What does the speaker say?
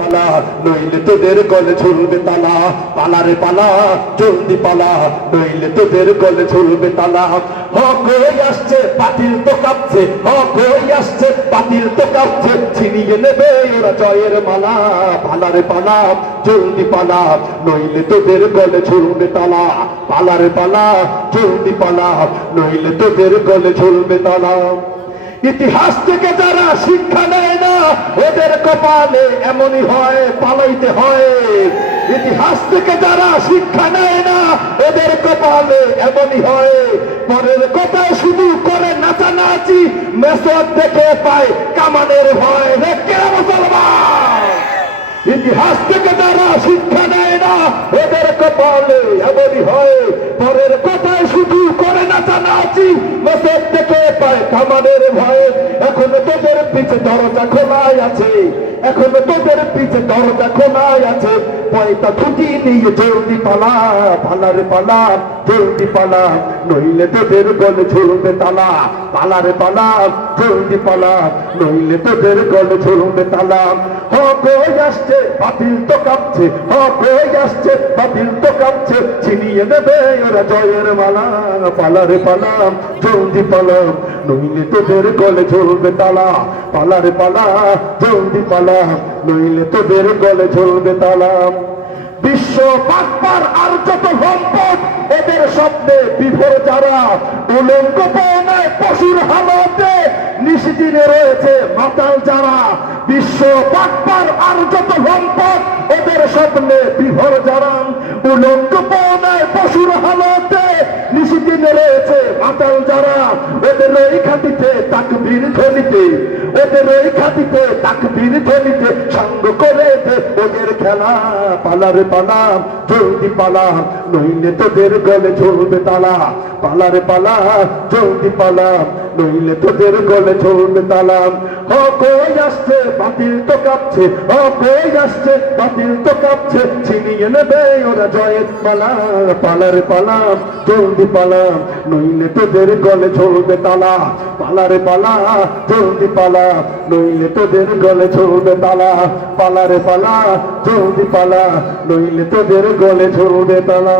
পালা, নইলে তোদের গলে ঝুলবে তালা। পালারে পালা, জলদি পালা, নইলে তোদের গলে ঝুলবে তালা। হক হয়ে আসছে পাতিল তো কাঁপছে, হক হয়ে আসছে পাতিল তো কাঁপছে। ছিনিয়ে নেবে ওরা জয়ের মালা। পালারে পালা, জলদি পালা, নইলে তোদের গলে ঝুলবে তালা। পালারে পালা, জলদি পালা, নইলে তোদের গলে ঝুলবে তালা। ইতিহাস থেকে যারা শিক্ষা নেয় না, ওদের কপালে এমনই হয়, পালাইতে হয়। ইতিহাস থেকে যারা শিক্ষা নেয় না, ওদের কপালে এমনই হয়। পরের কথায় শুধু করে নাচানাচি মেসর থেকে পায়, কামানের ভয়। রে কে মুসলমান? ইতিহাস থেকে যারা শিক্ষা নেয় না, ওদের কপালে এমনই হয়। পরের কথায় শুধু করে নাচানাচি মেসের থেকে পায় কামানের ভয়ে। এখন তোদের পিছে দরজা খোলাই আছে। এখন তোদের পিছে দরজা খোলাই আছে। পয়তা ছুটি নিয়ে জলদি পালা, পালারে পালা, জলদি পালা। নইলে তোদের গলে ঝুলবে তালা, পালারে পালা, জলদি পালা। নইলে তোদের গলে ঝুলবে তালা। হক হয়ে আসছে, বাতিল তো কাঁপছে। হক হয়ে আসছে, বাতিল তো কাঁপছে। ছিনিয়ে নেবে ওরা জয়ের মালা, পালারে পালাম জলদি পালাম নইলে তোদের গলে ঝুলবে তালা, পালারে পালা জলদি পালাম নইলে তোদের গলে ঝুলবে তালাম বিশ্ব পাকবার আর যত সম্পদ, এদের স্বপ্নে বিভোর যারা উলঙ্গ পৌনায় পশুর হালতে নিশিদিনে রয়েছে মাতাল যারা। বিশ্ব পাকবার আর যত সম্পদ, এদের স্বপ্নে বিভোর যারা উলঙ্গ পৌনায় পশুর হালতে নিশিদিনে রয়েছে মাতাল যারা ওদের ওই খাতিতে তাকবীর ধ্বনিতে, ওদের ওই খাতিতে তাকবীর ধ্বনিতে সঙ্গ করে ওদের খেলা পালারে পালা জলদি পালা নইলে তোদের গলে ঝুলবে তালা, পালারে পালা জলদি পালা। নইলে তোদের গলে ঝুলবে তালা। হক হয়ে আসছে, বাতিল তো কাঁপছে হক হয়ে আসছে, বাতিল তো কাঁপছে। ছিনিয়ে নেবে ওরা জয়ের পালা, পালারে পালা জলদি পালা। নইলে তোদের গলে ঝুলবে তালা, পালারে পালা জলদি পালা। নইলে তোদের গলে ঝুলবে তালা, পালারে পালা জলদি পালা। নইলে তোদের গলে ঝুলবে তালা।